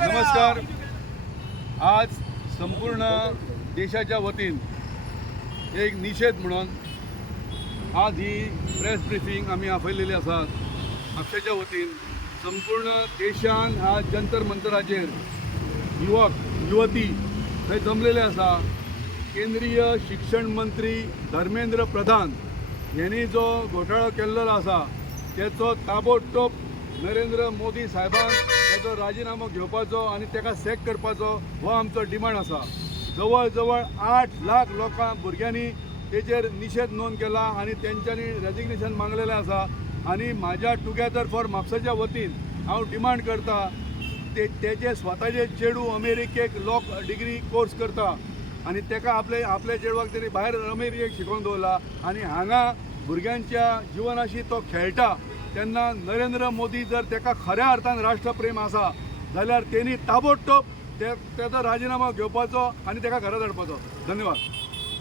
नमस्कार. आज संपूर्ण देशाच्या वतीन एक निषेध म्हणून आज ही प्रेस ब्रीफिंग आम्ही आपयलेली आसात. म्हापशेच्या वतीन संपूर्ण देशान आज जंतर मंतराचेर युवक युवती थंय जमलेले आसा. केंद्रीय शिक्षण मंत्री धर्मेंद्र प्रधान यांनी जो घोटाळो केल्लो आसा त्याचो ताबडतोब नरेंद्र मोदी साहेबान त्याचो राजीनामो घेवपाचो आनी ताका सॅक करपाचो हो आमचो डिमांड आसा. जवळ जवळ 8 लाख लोकां भुरग्यांनी तेचेर निषेध नोंद केला आनी तेंच्यांनी रेजिग्नेशन मागलेलें आसा. आनी म्हाज्या टुगेदर फॉर म्हापशेच्या वतीन हांव डिमांड करता तेचे स्वताचे चेडू अमेरिकेक लॉ डिग्री कोर्स करता आनी ताका आपल्या चेडवाक तरी भायर अमेरिकेक शिकोवन दवरला आनी हांगा भुरग्यांच्या जिवनाशी तो खेळटा. तेन्ना नरेंद्र मोदी जर ताका खऱ्या अर्थान राष्ट्रप्रेम आसा जाल्यार तेणी ताबडतोब त्याचा राजीनामा घेवपाचो आनी ताका घरा धाडपाचो. धन्यवाद.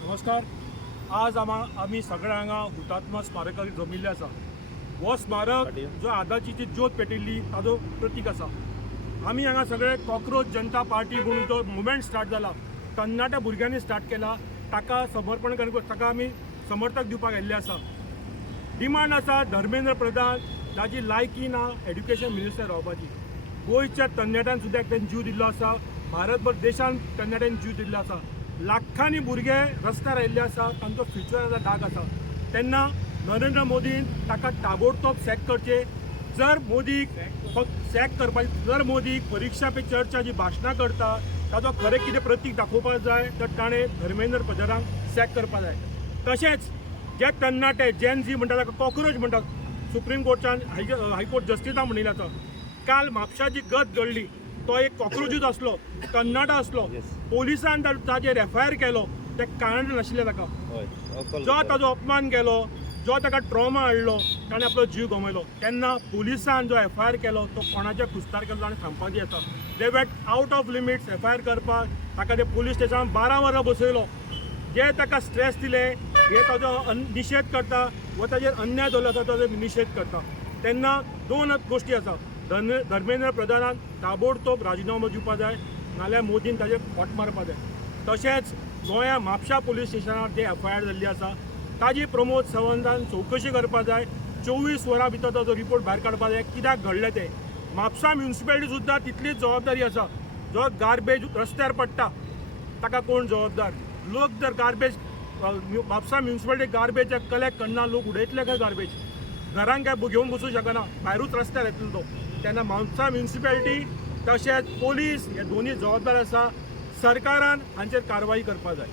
नमस्कार. आज आमी सगळे हांगा हुतात्मा स्मारकाक जमिल्ले आसा. हो स्मारक जो आदाची जी ज्योत पेटिल्ली ताजो प्रतीक आसा. आमी हांगा सगळे कॉक्रोच जनता पार्टी म्हणून जो मुवमेंट स्टार्ट जाला तरणाट्या भुरग्यांनी स्टार्ट केला ताका समर्पण करपाक ताका आमी समर्थक दिवपाक आयिल्ले आसा. डिमांड आसा धर्मेंद्र प्रधान ताची लायकी ना एड्युकेशन मिनिस्टर रावपाची. गोंयच्या तरणाट्यान सुद्दां ताणें जीव दिल्लो आसा. भारतभर देशान तरणाट्यान जीव दिल्लो आसा. लाखांनी भुरगे रस्त्यार आयिल्ले आसा. तांचो फ्युचराचो दाग आसा. तेन्ना नरेंद्र मोदीन ताका ताबडतोब सॅक करचे. जर मोदीक फक्त सॅक करपाची जर मोदीक परीक्षा पे चर्चा जी भाशणां करता ताजो खरें कितें प्रतीक दाखोवपाक जाय तर ताणें धर्मेंद्र प्रधानाक सॅक करपाक जाय. तशेंच जे तरणाटे जेन जी म्हणटा ताका कॉक्रोच म्हणटात सुप्रीम कोर्टान हायकोर्ट जस्टिसां म्हणिल्लें आसा. काल म्हापशा जी गत घडली तो एक कॉक्रोचूच आसलो, तरणाटो आसलो. पोलिसान ताजेर FIR केलो ते कारण नाशिल्लें ताका. जो ताजो अपमान केलो जो ताका ट्रॉमा हाडलो ताणें आपलो जीव गमयलो. तेन्ना पुलिसान जो FIR केलो तो कोणाच्या खुस्तार केलो ताणें सांगपाक येता. They went out of limits FIR करपाक. ताका ते पुलीस स्टेशनान 12 वरां बसयलो. जे ताका स्ट्रेस दिले हे ताजो निशेध करता व ताजेर अन्याय जाल्लो आसा ताजो निशेध करता. तेन्ना 2 गोश्टी आसा. धर्मेंद्र प्रधानान ताबडतोब राजीनामो दिवपाक जाय नाल्यार मोदीन ताजेर फट मारपाक जाय. तशेंच गोंया म्हापशा पुलीस स्टेशनार जे FIR जाल्ली आसा ताजी प्रमोद सावंतान चवकशी करपाक जाय. 24 वरां भितर ताजो रिपोर्ट भायर काडपाक जाय कित्याक घडलें तें. म्हापसा म्युनिसिपालिटी सुद्दां तितलीच जबाबदारी आसा. जो गार्बेज रस्त्यार पडटा ताका कोण जबाबदार. लोक जर garbage Mapusa municipality garbage collect करना लोक उडयतले काय गार्बेज घरांक काय घेवन बसूं शकना भायरूच रस्त्यार येतलो तो. तेन्ना म्हापसा म्युनिसिपालिटी तशेंच पोलीस हे दोनूय जबाबदार आसा. सरकारान हांचेर कारवाई करपाक जाय.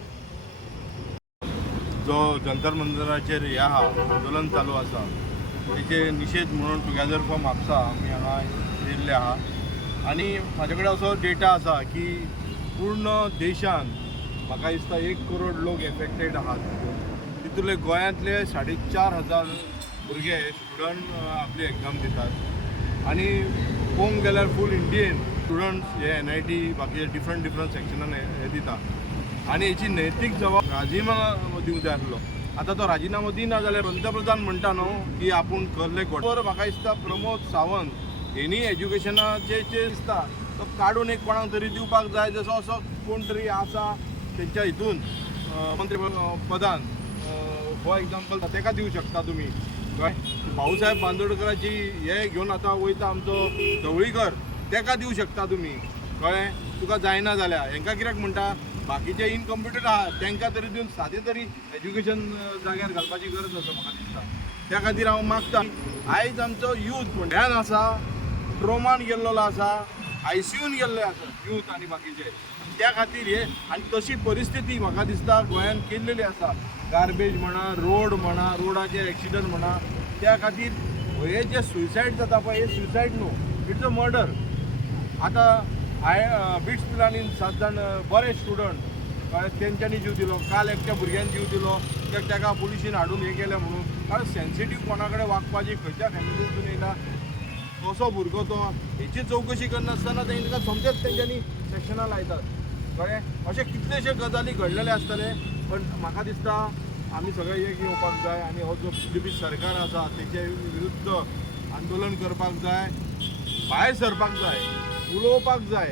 जो जंतर मंतराचेर हे आहा आंदोलन चालू आसा तेचे निशेध म्हणून टुगेदर फॉर म्हापसा आमी हांगा येयल्ले आहा. आनी म्हाजे कडेन असो डेटा आसा की पूर्ण देशान म्हाका दिसता 1 करोड लोक एफेक्टेड आहात. तितूंतले गोंयांतले 4,500 भुरगे स्टुडंट आपली एग्जाम दितात. आनी पळोवंक गेल्यार फूल इंडियेन स्टुडंट्स हे NIT बाकीचे डिफरंट सेक्शनान हे दिता. आनी हेची नैतीक जबाब राजीनामो दिवंक जाय आसलो. आतां तो राजीनामो दिना जाल्यार पंतप्रधान म्हणटा न्हू की आपूण कसले घोटाळे. म्हाका दिसता प्रमोद सावंत हेणी एज्युकेशनाचे दिसता तो काडून एक कोणाक तरी दिवपाक जाय. जसो असो कोण तरी आसा तेंच्या हितून मंत्री पदान फॉर एग्जाम्पल ताका दिवंक शकता तुमी. भाऊसाहेब बांदोडकराची हे घेवन आतां वयता आमचो ढवळीकर ताका दिवंक शकता तुमी. कळ्ळें. तुका जायना जाल्यार हेंकां कित्याक म्हणटा बाकीचे इनकम्प्युटर आहा तांकां तरी दिवन सादें तरी एज्युकेशन जाग्यार घालपाची गरज आसा म्हाका दिसता. त्या खातीर हांव मागता आयज आमचो यूथ ध्यान आसा ट्रोमान गेल्लो आसा ICUन गेल्ले आसा यूथ आनी बाकीचे. त्या खातीर हे आनी तशी परिस्थिती म्हाका दिसता गोंयान केल्लेली आसा. गार्बेज म्हणा रोड म्हणा रोडाचे एक्सिडंट म्हणा त्या खातीर हे जे सुसायड जाता पळय हे सुसायड न्हू इट्स अ मर्डर. आतां बिट्स पिलांनीन 7 जाण बरे स्टुडंट तेंच्यांनी जीव दिलो. काल एकट्या भुरग्यान जीव दिलो ताका पुलिशीन हाडून हे केलें म्हणून. कारण सेन्सिटीव कोणा कडेन वागपाची खंयच्या फॅमिलीतून येयला कसो भुरगो तो हेची चवकशी करनासतना तांकां समजेच तेंच्यांनी सेक्शनां लायतात. कळ्ळें. अशें कितलेशे गजाली घडलेले आसतले पण म्हाका दिसता आमी सगळे एक येवपाक जाय आनी हो जो BJP सरकार आसा तेचे विरुद्ध आंदोलन करपाक जाय, भायर सरपाक जाय, उलोवपाक जाय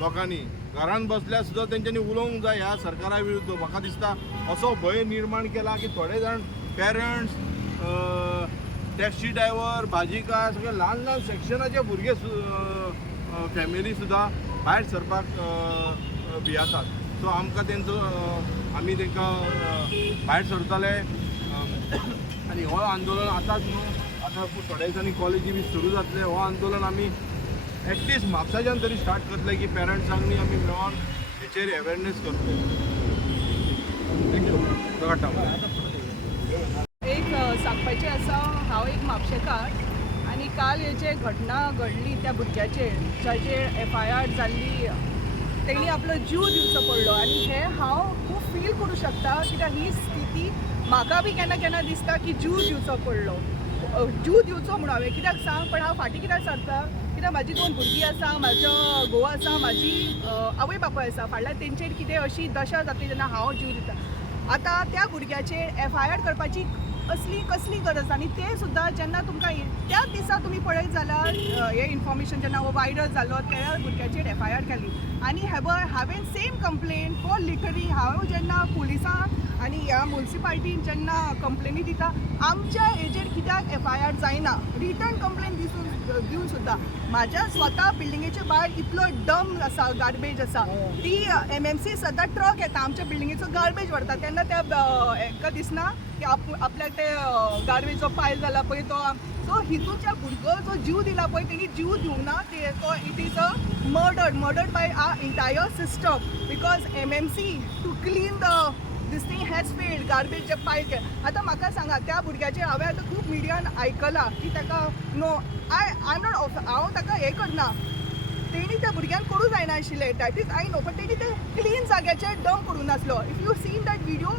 लोकांनी. घरान बसल्यार सुद्दां तेंच्यांनी उलोवंक जाय ह्या सरकारा विरुद्ध. म्हाका दिसता असो भंय निर्माण केला की थोडे जाण पेरंट्स, टॅक्सी ड्रायव्हर, भाजीकार, सगळे ल्हान ल्हान सेक्शनाचे भुरगे फॅमिली सुद्दां भायर सरपाक भियातात. सो आमकां तेंचो आमी तांकां भायर सरतले. आनी हो आंदोलन आतांच न्हू, आतां थोड्या दिसांनी कॉलेजी बी सुरू जातले. हो आंदोलन आमी एटलिस्ट म्हापसाच्यान तरी स्टार्ट करतले की पेरंट्सांनी आमी मेळोन हेचेर अवेरनेस करतले. एक सांगपाचें आसा, हांव एक म्हापशेकार आनी काल हे घटना घडली त्या भुरग्याचेर जाचेर FIR जाल्ली, तेणी आपलो जीव दिवचो पडलो. आनी हे हांव खूब फील करूं शकता कित्याक ही स्थिती म्हाका बी केन्ना केन्ना दिसता की जीव दिवचो पडलो, जीव दिवचो म्हणून हांवें. कित्याक सांग, पण हांव फाटीं कित्याक सरता, कित्याक म्हाजी 2 भुरगीं आसा, म्हाजो घोव आसा, म्हाजी आवय बापूय आसा. फाटल्यान तेंचेर कितें अशी दशा जातली जेन्ना हांव जीव दिता. आतां त्या भुरग्याचेर FIR करपाची कसली गरज. आनी ते सुद्दां जेन्ना तुमकां त्याच दिसा तुमी पळयत जाल्यार हे इन्फॉर्मेशन जेन्ना हो वायरल जालो त्या भुरग्याचेर FIR केली. आनी हांवें सेम कंप्लेन फॉर लिटरिंग हांव जेन्ना पुलिसांक आनी ह्या म्युनिसिपाल्टीन जेन्ना कंप्लेनी दिता, आमच्या हेजेर कित्याक FIR जायना, रिटर्न कंप्लेन दिवन सुद्दां. म्हाज्या स्वता बिल्डिंगेच्या भायर इतलो डम आसा, गार्बेज आसा. ती MMC सद्दां ट्रक येता आमच्या बिल्डिंगेचो गार्बेज व्हरता, तेन्ना त्या हाका दिसना की आपल्याक ते गार्बेज जो पायल जाला पळय तो. सो हितूच्या भुरगो जो जीव दिला पळय तेणी जीव दिवंक ना. तो it is a murdered by our entire system because MMC to clean this thing has failed, garbage जे पायल केले. आतां म्हाका सांगा, त्या भुरग्याचेर हांवें आतां खूब मिडियान आयकलां की ताका नो आय एम नॉट, हांव ताका हें करना, तेणी त्या भुरग्यांक करूं जायना आशिल्लें, दॅट इज आय नो, पण तेणी ते क्लीन जाग्याचेर डंप करूं नासलो. If you seen that video,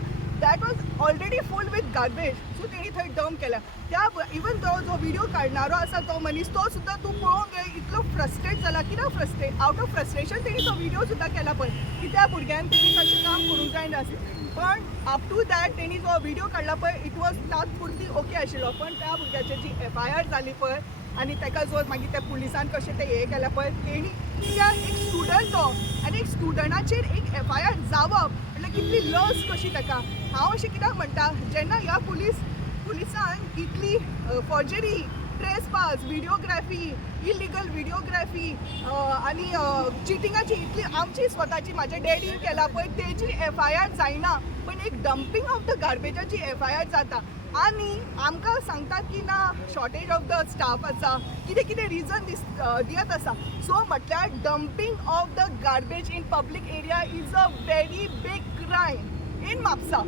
that was already full with garbage. So तेणी थंय डंप केल्या. त्या इवन तो जो व्हिडिओ काडणारो आसा तो मनीस, तो सुद्दां तूं पळोवंक गेलो इतलो फ्रस्ट्रेट जाला. कित्याक आवट ऑफ फ्रस्ट्रेशन तेणी तो व्हिडिओ सुद्दां केला पळय की त्या भुरग्यान तेणी तशें काम करूंक जायना आसलें. पण अप टू दॅट तेणी जो व्हिडिओ काडला पळय इट वॉज तात्पुरती ओके आशिल्लो. पण त्या भुरग्याचेर जी FIR जाली पळय आनी ताका जो मागीर त्या पुलिसान कशें ते हें केलें पळय, तेणी कित्याक एक स्टुडंट तो आनी एक स्टुडंटाचेर एक FIR जावप म्हटल्यार कितली लज कशी ताका. हांव अशें कित्याक म्हणटा, जेन्ना ह्या पुलिसान इतली forgery, trespass, videography, illegal videography आनी चिटिंगाची इतली आमची स्वताची म्हाज्या डॅडीन केला पळय तेजी FIR जायना, पण एक डंपिंग ऑफ द गार्बेजाची FIR जाता. आनी आमकां सांगतात की ना शॉर्टेज ऑफ द स्टाफ आसा, कितें रिजन दियत आसा. सो म्हटल्यार dumping of the garbage in public area is a very big crime in Mapusa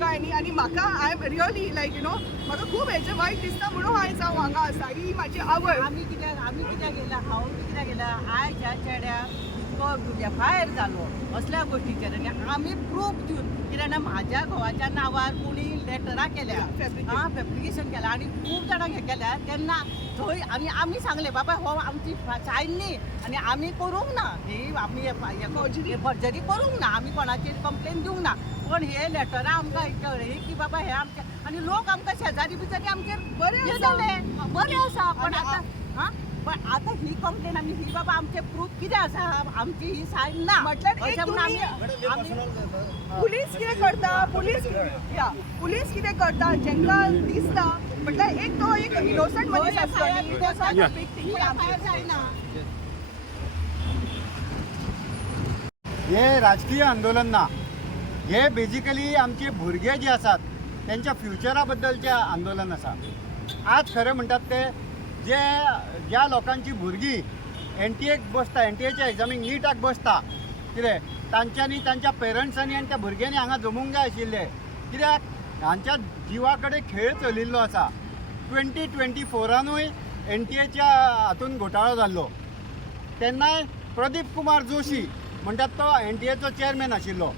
काय न्ही. आनी म्हाका आय एम रियली लायक म्हाका खूब हेजें वायट दिसता म्हणून हांव हांगा आसा. ही म्हाजी आवय. आमी कित्याक गेला, हांव कित्याक गेला, आयज ह्या चेड्याक इतको भायर जालो असल्या गोश्टीचेर आनी आमी प्रूफ दिवन, कित्याक म्हाज्या घोवाच्या नांवार कोणी लेटरां केल्या, फॅब्रिकेशन केलां आनी खूब जाणांक हें केल्या. तेन्ना थंय आनी आमी सांगलें बाबा हो आमची सायन न्ही आनी आमी करूंक ना, ही आमी फर्जरी करूंक ना, आमी कोणाचेर कंप्लेन दिवंक ना. पण हे लेटरां आमकां कळ्ळी की बाबा हे आमचे, आनी लोक आमकां शेजारी बिजारी आमचेर बरें जाले, बरें आसा. पण आतां पण आतां ही कंप्लेन आमी ही बाबा आमचे प्रूफ कितें आसा, आमची ही सायन ना म्हटल्यार एक आमी पुलीस कितें करता, पुलीस कितें करता जेंकां दिसता, म्हटल्यार एक तो एक इनोसंट मनीस आसता न्ही, तो सगळ्यात बिग थिंग जायना. हे राजकीय आंदोलन ना, हे बेजिकली आमचे भुरगे जे आसात त्यांच्या फ्युचरा बद्दलचे आंदोलन आसा. आज खरें म्हणटात ते ज्या लोकांची भुरगीं NTAक बसता, NTAच्या एग्जामीक नीटाक बसता, कितें तांच्यांनी तांच्या पेरंट्सांनी आनी त्या भुरग्यांनी हांगा जमूंक जाय आशिल्लें. कित्याक हांच्या जिवा कडेन खेळ चलिल्लो आसा. 2024 NTAच्या हातून घोटाळो जाल्लो, तेन्नाय प्रदीप कुमार जोशी म्हणटात तो NTAचो चेअरमॅन आशिल्लो,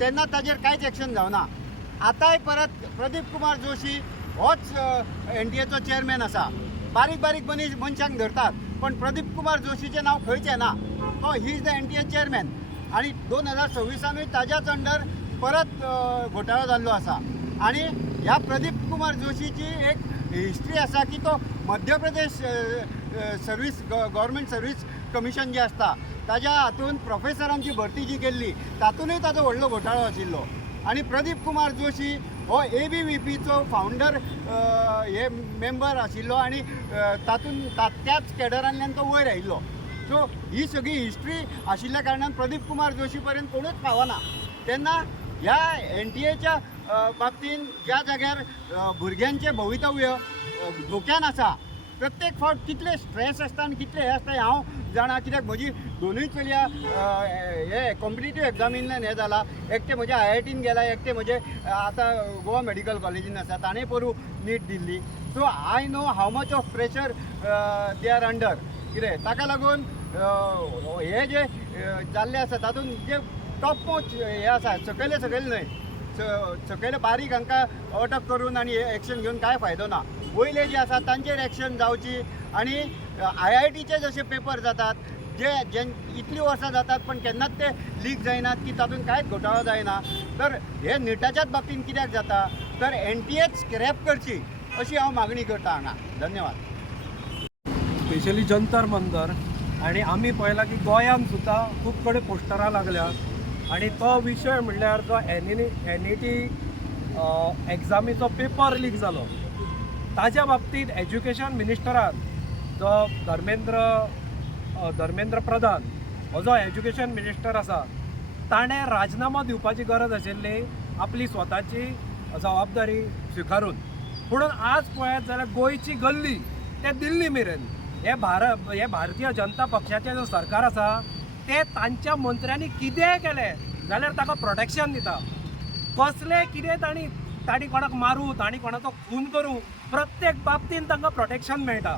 तेन्ना ताजेर कांयच एक्शन जावना. आतांय परत प्रदीप कुमार जोशी होच NTAचो चेअरमॅन आसा. बारीक मनशांक धरतात, पण प्रदीप कुमार जोशीचें नांव खंयचें ना. तो he is the NTA chairman आनी 2026 ताज्याच अंडर परत घोटाळो जाल्लो आसा. आनी ह्या प्रदीप कुमार जोशीची एक हिस्ट्री आसा की तो Madhya Pradesh service government service commission जे आसता ताज्या हातून प्रोफेसरांची भरती जी केल्ली तातूनय ताजो व्हडलो घोटाळो आशिल्लो आणि प्रदीप कुमार जोशी हो ABVPचो फावंडर हे मेंबर आशिल्लो आणि तातून त्याच कॅडरांतल्यान तो वयर आयिल्लो. सो ही सगळी हिस्ट्री आशिल्ल्या कारणान प्रदीप कुमार जोशी पर्यंत कोणूच पावना. तेन्ना ह्या NTA बाबतीन ज्या जाग्यार भुरग्यांचें भवितव्य धोक्यान आसा, प्रत्येक फावट कितले स्ट्रेस आसता आनी कितले हे आसता हांव जाणा. कित्याक म्हजी दोनूय चलया हे कॉम्पिटिटीव एग्जामींतल्यान हे जाला. एकटे म्हजे IITीन गेला, एकटे म्हजे आतां गोवा मेडिकल कॉलेजीन आसा, ताणें परू NEET Delhi. So I know how much of pressure they are under. कितें ताका लागून हे जे जाल्ले आसा तातूंत जे टॉप मोस्ट हे आसा सकयले न्हय, सकयले बारीक हांकां अटक करून आनी एक्शन घेवन कांय फायदो ना. वयले जे आसा तांचेर एक्शन जावची आनी IITचे जशे पेपर जातात जे इतलीं वर्सां जातात पण केन्नाच ते लीक जायनात की तातूंत कांयच घोटाळो जायना. तर हे निटाच्याच बाबतींत कित्याक जाता तर NTA स्क्रॅप करची अशी हांव मागणी करता हांगा. धन्यवाद. स्पेशली जंतर मंतर आणि आम्ही पळयला की गोंयांत सुद्दां खूब कडेन पोस्टरां लागल्यात आणि तो विशय म्हणल्यार जो NET एग्जामीचो पेपर लीक जालो ताज्या बाबतींत एज्युकेशन मिनिस्टरान जो धर्मेंद्र प्रधान हो जो एज्युकेशन मिनिस्टर आसा ताणें राजिनामा दिवपाची गरज आशिल्ली आपली स्वताची जबाबदारी स्विकारून. म्हणून आज पळयत जाल्यार गोंयची गल्ली ते दिल्ली मेरेन हे भारतीय जनता पक्षाचें जो सरकार आसा ते तांच्या मंत्र्यांनी कितेंय केलें जाल्यार ताका प्रोटेक्शन दिता. कसले कितें तांणी कोणाक मारूं, तांणी कोणाचो खून करूं, प्रत्येक बाबतींत तांकां प्रोटेक्शन मेळटा.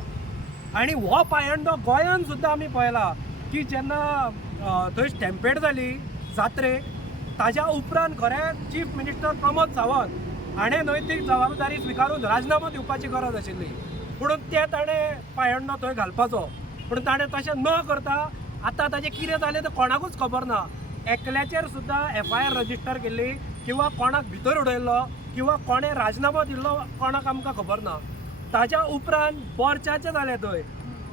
आनी हो पायंडो गोंयांत सुद्दां आमी पळयला की जेन्ना थंय स्टॅम्पेड जाली जात्रेक ताज्या उपरांत खरें चीफ मिनिस्टर प्रमोद सावंत हाणें नैतीक जबाबदारी स्विकारून राजिनामा दिवपाची गरज आशिल्ली. म्हणून ते ताणें पायंडो थंय घालपाचो. पूण ताणें तशें न करता आतां ताजें कितें जालें तें कोणाकूच खबर ना. एकल्याचेर सुद्दां FIR रजिस्टर केल्ली किंवा कोणाक भितर उडयल्लो किंवा कोणें राजिनामा दिल्लो कोणाक आमकां खबर ना. ताज्या उपरांत बोरच्याचें जालें थंय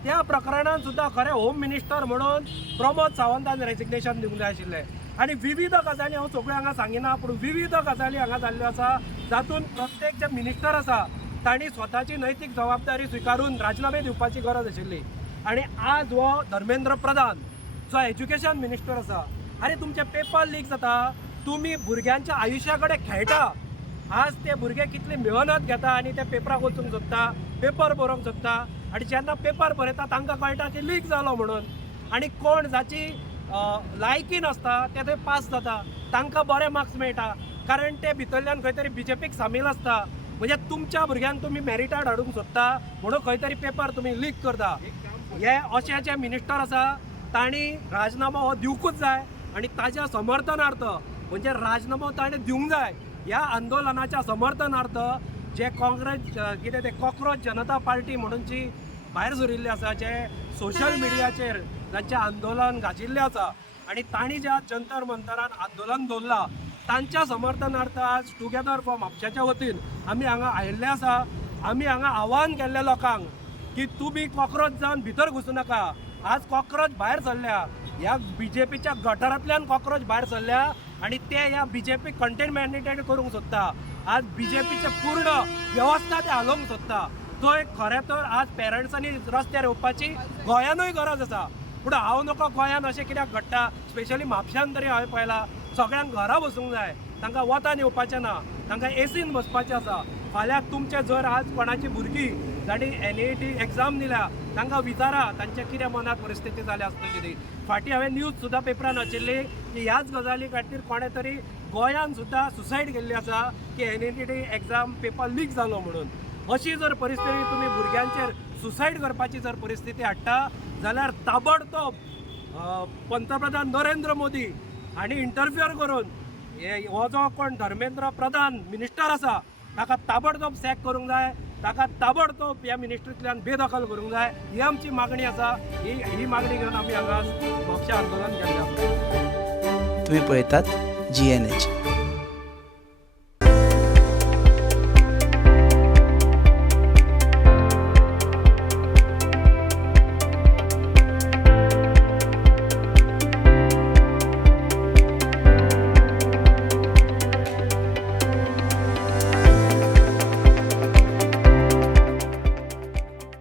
त्या प्रकरणांत सुद्दां खरें होम मिनिस्टर म्हणून प्रमोद सावंतान रेजिग्नेशन दिवंक जाय आशिल्लें. आनी विविध गजाली हांव सगळ्यो हांगा सांगिना पूण विविध गजाली हांगा जाल्ल्यो आसा जातून प्रत्येक जे मिनिस्टर आसा तांणी स्वताची नैतीक जबाबदारी स्विकारून राजिनामे दिवपाची गरज आशिल्ली. आनी आज हो धर्मेंद्र प्रधान जो एज्युकेशन मिनिस्टर आसा, अरे तुमचे पेपर लीक जाता, तुमी भुरग्यांच्या आयुश्या कडेन खेळटा. आज ते भुरगे कितली मेहनत घेता आनी ते पेपराक वचूंक सोदता, पेपर बरोवंक सोदता आनी जेन्ना पेपर बरयता तांकां कळटा की लीक जालो म्हणून. आनी कोण जाची लायकी नासता ते थंय पास जाता, तांकां बरे मार्क्स मेळटा कारण ते भितरल्यान खंय तरी BJPक सामील आसता. म्हणजे तुमच्या भुरग्यांक तुमी मेरिटाड हाडूंक सोदता म्हणून खंय तरी पेपर तुमी लीक करता. हे अशे जे मिनिस्टर आसा तांणी राजिनामा हो दिवंकूच जाय आनी ताज्या समर्थनार्थ म्हणजे राजिनामो ताणें दिवंक जाय. ह्या आंदोलनाच्या समर्थनार्थ जे काँग्रेस कितें ते कॉक्रोच जनता पार्टी म्हणूनची भायर सरिल्ले आसा, जे सोशल मिडियाचेर जांचें आंदोलन गाजिल्लें आसा आनी तांणी ज्या जंतर मंतरान आंदोलन दवरलां तांच्या समर्थनार्थ आज टुगेदर फॉर म्हापशाच्या वतीन आमी हांगा आयिल्ले आसा. आमी हांगा आव्हान केल्लें लोकांक की तुमी कॉक्रोच जावन भितर घुसूं नाका. आज कॉक्रोच भायर सरल्या, ह्या BJPच्या गटारांतल्यान कॉक्रोच भायर सरल्या आनी ते ह्या BJP कंटेनमेंटेड करूंक सोदता. आज BJPचे पूर्ण वेवस्था ते हालोवंक सोदता. थंय खरें तर आज पेरंट्सांनी रस्त्यार येवपाची गोंयानूय गरज आसा. पूण हांव नकळो गोंयान अशें कित्याक घडटा, स्पेशली म्हापशान तरी हांवें पळयलां सगळ्यांक घरा बसूंक जाय, तांकां वतान येवपाचें ना, तांकां एसीन बसपाचें आसा. फाल्यां तुमचे जर आज कोणाची भुरगीं जाणी NET एग्जाम दिल्या तांकां विचारा तांच्या कितें मनात परिस्थिती जाली आसतली ती. फाटीं हांवें न्यूज सुद्दां पेपरान वाचिल्ली की ह्याच गजाली खातीर कोणें तरी गोंयान सुद्दां सुसायड केल्ली आसा की NET एग्जाम पेपर लीक जालो म्हणून. अशी जर परिस्थिती तुमी भुरग्यांचेर सुसायड करपाची जर परिस्थिती हाडटा जाल्यार ताबडतोब पंतप्रधान नरेंद्र मोदी हांणी इंटरफियर करून हो जो कोण धर्मेंद्र प्रधान मिनिस्टर आसा ताका ताबडतोब सॅक करूंक जाय, ताका ताबडतोब ह्या मिनिस्ट्रींतल्यान बेदखल करूंक जाय. ही आमची मागणी आसा. ही मागणी घेवन आमी हांगा म्हापशा आंदोलन केल्लें आसा. तुम्ही पळयतात GNH.